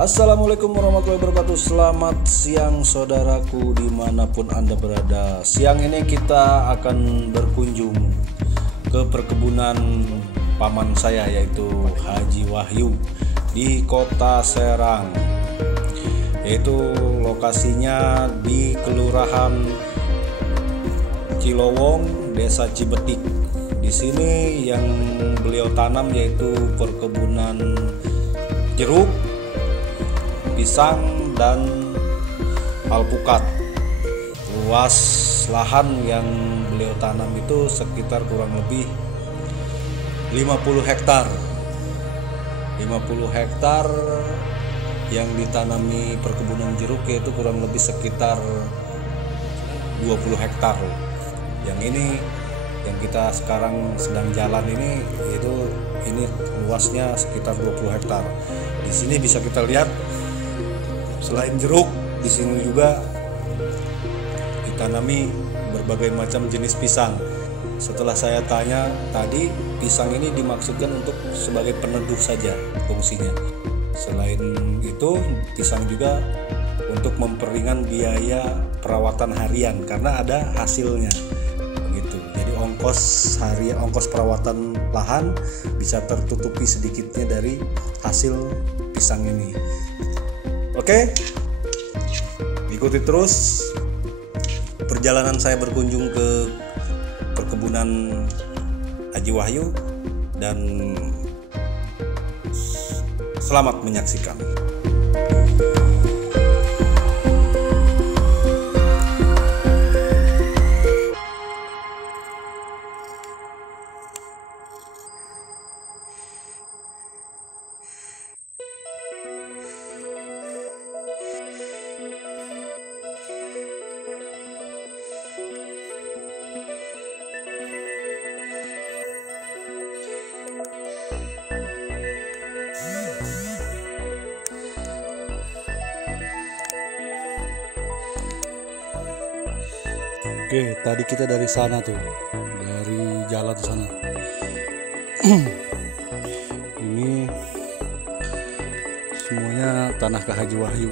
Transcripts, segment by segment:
Assalamualaikum warahmatullahi wabarakatuh. Selamat siang saudaraku dimanapun Anda berada. Siang ini kita akan berkunjung ke perkebunan paman saya, yaitu Haji Wahyu di Kota Serang. Yaitu lokasinya di Kelurahan Cilowong, Desa Cibetik. Di sini yang beliau tanam yaitu perkebunan jeruk, pisang, dan alpukat. Luas lahan yang beliau tanam itu sekitar kurang lebih 50 hektar. 50 hektar yang ditanami perkebunan jeruk yaitu kurang lebih sekitar 20 hektar. Yang ini yang kita sekarang sedang jalan ini luasnya sekitar 20 hektar. Di sini bisa kita lihat selain jeruk, di sini juga ditanami berbagai macam jenis pisang. Setelah saya tanya tadi, pisang ini dimaksudkan untuk sebagai peneduh saja fungsinya. Selain itu, pisang juga untuk memperingan biaya perawatan harian karena ada hasilnya. Begitu. Jadi ongkos perawatan lahan bisa tertutupi sedikitnya dari hasil pisang ini. Oke, ikuti terus perjalanan saya berkunjung ke perkebunan Haji Wahyu dan selamat menyaksikan. Oke, tadi kita dari sana tuh, dari jalan sana. Ini semuanya tanah ke Haji Wahyu.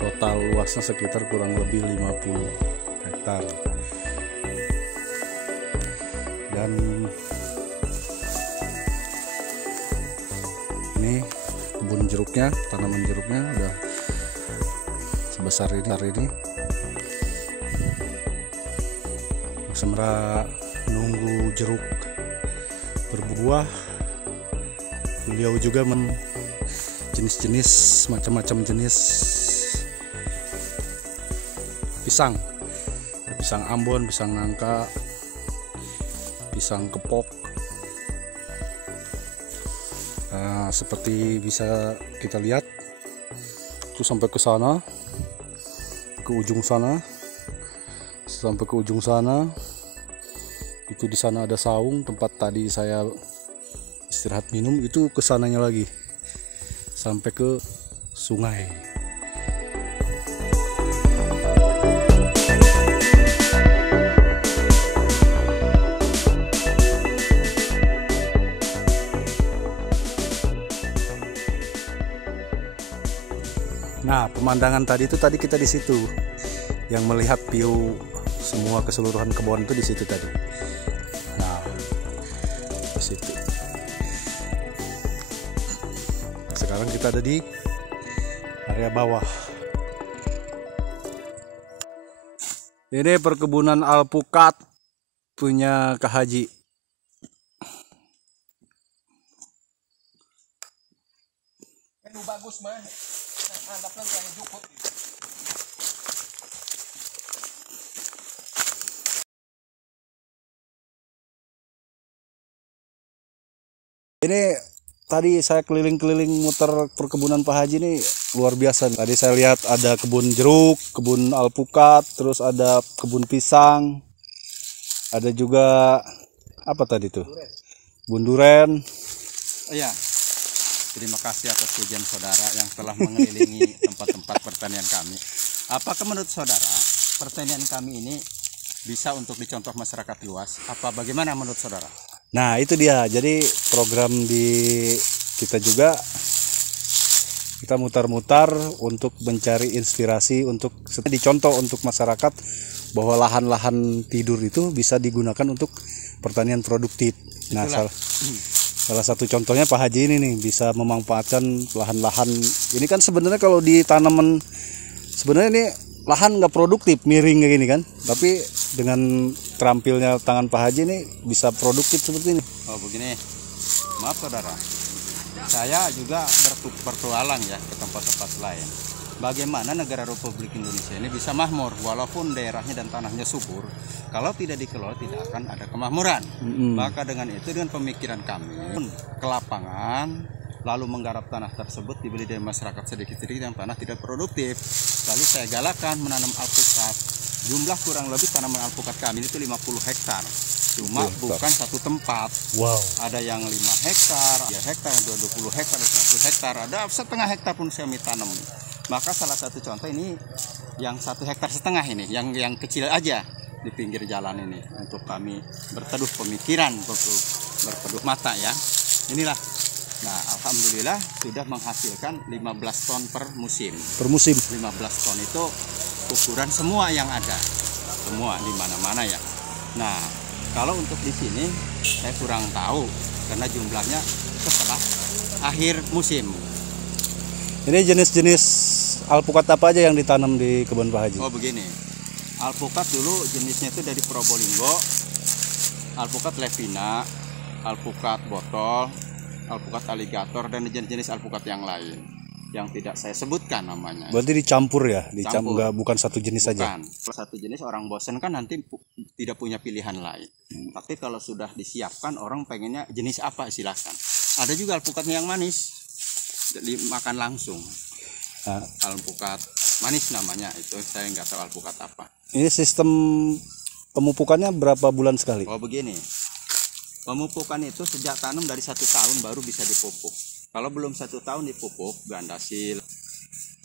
Total luasnya sekitar kurang lebih 50 hektar. Dan ini kebun jeruknya, tanaman jeruknya udah sebesar ini. Sementara nunggu jeruk berbuah, beliau juga jenis-jenis macam-macam jenis pisang. Pisang Ambon, pisang nangka, pisang kepok. Nah, seperti bisa kita lihat itu sampai ke sana, ke ujung sana. Sampai ke ujung sana, itu di sana ada saung tempat tadi saya istirahat minum, itu ke sananya lagi sampai ke sungai. Nah, pemandangan tadi kita di situ yang melihat view semua keseluruhan kebun itu di situ tadi. Nah, di situ. Sekarang kita ada di area bawah. Ini perkebunan alpukat punya Kak Haji. Bagus mah. Handapnya jangan cukup. Ini tadi saya keliling-keliling muter perkebunan Pak Haji ini luar biasa. Tadi saya lihat ada kebun jeruk, kebun alpukat, terus ada kebun pisang. Ada juga apa tadi tuh? Kebun duren. Iya. Terima kasih atas pujian saudara yang telah mengelilingi tempat-tempat pertanian kami. Apakah menurut saudara pertanian kami ini bisa untuk dicontoh masyarakat luas? Apa bagaimana menurut saudara? Nah, itu dia. Jadi program di kita juga Kita mutar-mutar untuk mencari inspirasi untuk dicontoh untuk masyarakat bahwa lahan-lahan tidur itu bisa digunakan untuk pertanian produktif. Nah, salah satu contohnya Pak Haji ini nih bisa memanfaatkan lahan-lahan. Ini kan sebenarnya kalau di tanaman sebenarnya ini lahan nggak produktif, miring kayak gini kan. Tapi dengan terampilnya tangan Pak Haji ini bisa produktif seperti ini. Oh begini, maaf saudara, saya juga berpetualang ya ke tempat-tempat lain. Bagaimana negara Republik Indonesia ini bisa makmur walaupun daerahnya dan tanahnya subur. Kalau tidak dikelola tidak akan ada kemakmuran. Maka dengan itu, dengan pemikiran kami ke lapangan, lalu menggarap tanah tersebut, dibeli dari masyarakat sedikit-sedikit yang tanah tidak produktif. Lalu saya galakan menanam alpukat. Jumlah kurang lebih tanaman alpukat kami itu 50 hektar. Cuma bukan satu tempat. Wow. Ada yang 5 hektar, 3 hektar, 20 hektar, 1 hektar, ada setengah hektar pun saya tanam. Maka salah satu contoh ini yang 1,5 hektar ini, yang kecil aja di pinggir jalan ini untuk kami berteduh pemikiran, untuk berteduh mata ya. Inilah. Nah, alhamdulillah sudah menghasilkan 15 ton per musim. Per musim 15 ton itu ukuran semua yang ada. Semua di mana-mana ya. Nah, kalau untuk di sini saya kurang tahu karena jumlahnya setelah akhir musim. Ini jenis-jenis alpukat apa aja yang ditanam di kebun Pak Haji? Oh begini, alpukat dulu jenisnya itu dari Probolinggo, alpukat Levina, alpukat botol, alpukat aligator, dan jenis-jenis alpukat yang lain yang tidak saya sebutkan namanya. Berarti dicampur ya, Campur. Bukan satu jenis saja. Bukan. Satu jenis orang bosan kan nanti tidak punya pilihan lain. Tapi kalau sudah disiapkan orang pengennya jenis apa silahkan. Ada juga alpukatnya yang manis, dimakan langsung. Nah, Alpukat manis namanya itu, saya nggak tahu alpukat apa. ini sistem pemupukannya berapa bulan sekali? Oh begini, pemupukan itu sejak tanam dari 1 tahun baru bisa dipupuk. Kalau belum 1 tahun dipupuk gandasil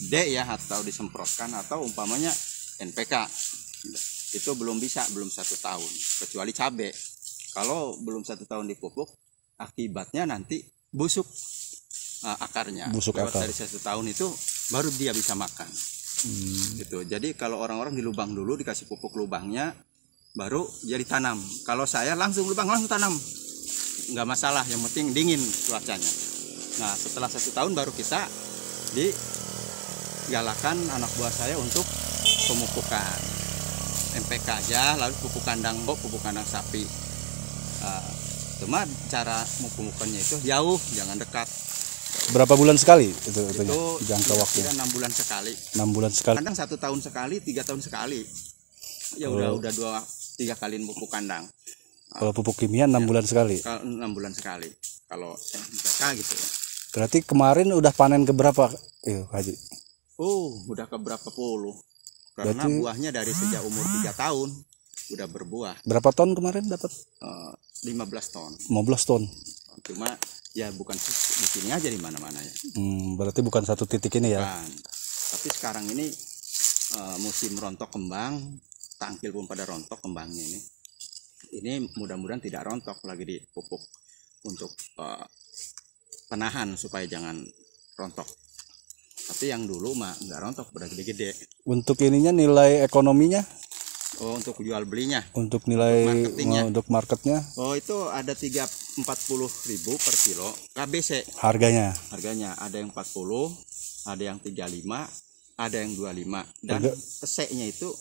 D ya, atau disemprotkan, atau umpamanya NPK itu belum bisa, belum 1 tahun, kecuali cabai. Kalau belum 1 tahun dipupuk, akibatnya nanti busuk akarnya. Busuk Lewat akar. dari 1 tahun itu baru dia bisa makan. Gitu. Jadi kalau orang-orang di lubang dulu dikasih pupuk lubangnya, baru jadi tanam. Kalau saya langsung lubang langsung tanam, nggak masalah. Yang penting dingin cuacanya. Nah setelah 1 tahun baru kita digalakan anak buah saya untuk pemupukan NPK aja, lalu pupuk kandang sapi. Cuma cara pemupukannya itu jauh, jangan dekat. Berapa bulan sekali itu jangka waktu? 6 bulan sekali. 6 bulan sekali. Kadang 1 tahun sekali, 3 tahun sekali. Ya udah 2-3 kali pupuk kandang. Kalau pupuk kimia 6 bulan sekali. Kalau 6 bulan sekali. Kalau NPK gitu ya. Berarti kemarin udah panen ke berapa, Haji? Oh, udah ke berapa puluh. Karena Berarti buahnya dari sejak umur 3 tahun udah berbuah. berapa ton kemarin dapat? 15 ton. 15 ton. Cuma ya bukan di sini aja, di mana-mana ya. Berarti bukan satu titik ini ya. Bukan. Tapi sekarang ini musim rontok kembang, tangkil pun pada rontok kembangnya ini. Ini mudah-mudahan tidak rontok, lagi dipupuk untuk penahan supaya jangan rontok. Tapi yang dulu mah nggak rontok, udah gede-gede. Untuk ininya nilai ekonominya? Oh, untuk jual belinya. Untuk nilai untuk marketnya? Oh, itu ada 40.000 per kilo KBC. Harganya Ada yang 40, ada yang 35, ada yang 25. Dan C-nya itu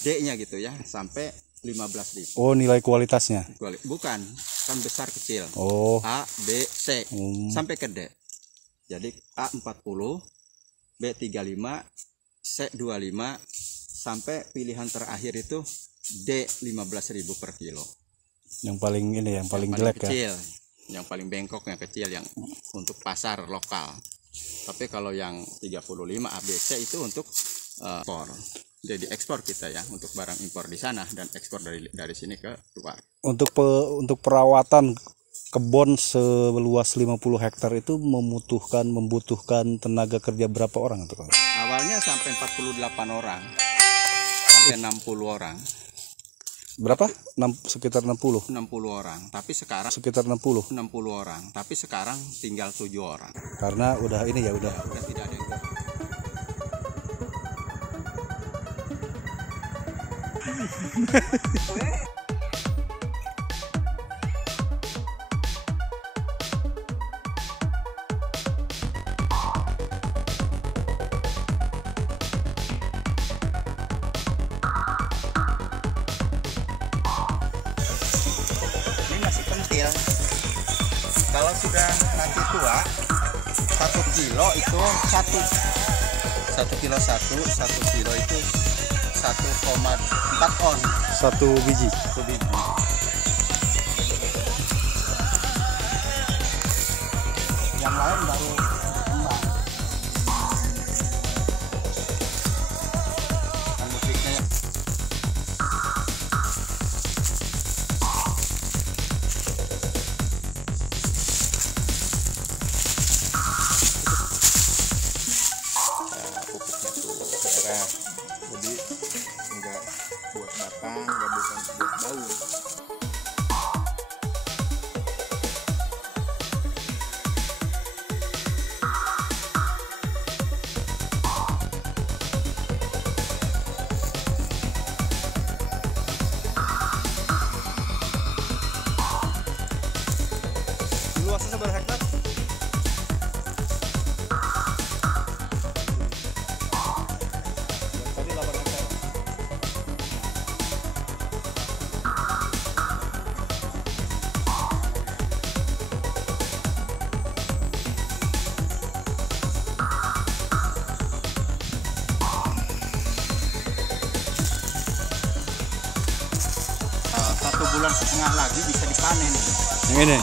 D-nya gitu ya, sampai 15.000. Oh, nilai kualitasnya? Bukan, kan besar kecil. Oh. A, B, C sampai ke D. Jadi A 40, B 35, C 25, sampai pilihan terakhir itu D 15.000 per kilo. Yang paling ini, yang paling jelek kecil, ya. Yang paling bengkok, yang kecil, yang untuk pasar lokal. Tapi kalau yang 35 ABC itu untuk ekspor. Jadi ekspor kita ya, untuk barang impor di sana dan ekspor dari sini ke luar. Untuk perawatan kebun seluas 50 hektar itu membutuhkan tenaga kerja berapa orang itu? Awalnya sampai 48 orang, sampai 60 orang. Berapa? Sekitar 60. 60 orang. Tapi sekarang Sekitar 60. 60 orang. Tapi sekarang tinggal 7 orang. Karena udah ini ya udah. Udah tidak ada yang pentil. Kalau sudah nanti tua 1 kilo itu 1 kilo 1 kilo itu 1,4 on 1 biji. 1 biji. Yang lain baru kembang. Musiknya pupuknya tuh daerah, jadi enggak buat batang, enggak bukan buat daun. Luasnya seberapa hektar? Tadi 8 hektar. Satu bulan setengah lagi bisa dipanen. Yang ini.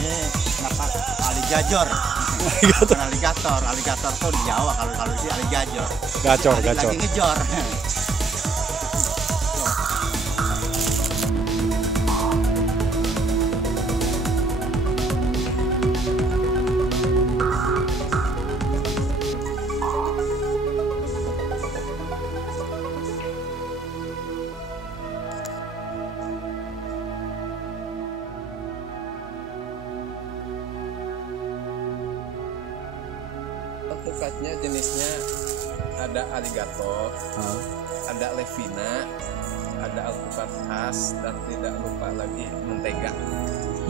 Ini kenapa aligajor? Bukan aligator. Aligator tuh di Jawa, kalau di aligajor. Gacor. Lagi ngejor. Alpukatnya jenisnya ada aligator, ada levina, ada alpukat khas, dan tidak lupa lagi mentega.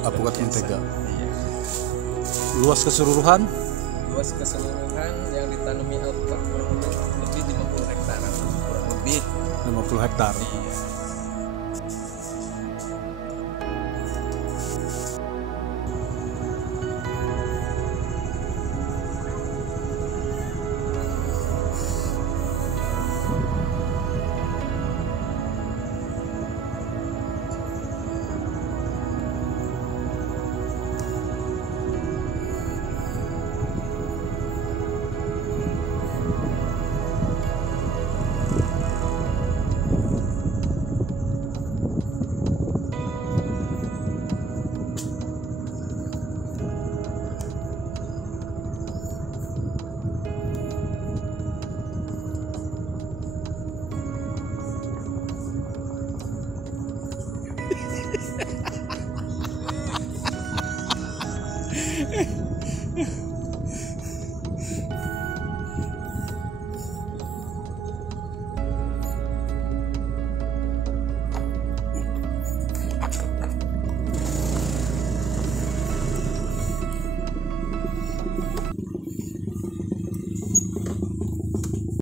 Alpukat mentega. Iya. Luas keseluruhan Luas keseluruhan yang ditanami alpukat kurang lebih 50 hektar, kurang lebih. 50 hektar. Iya.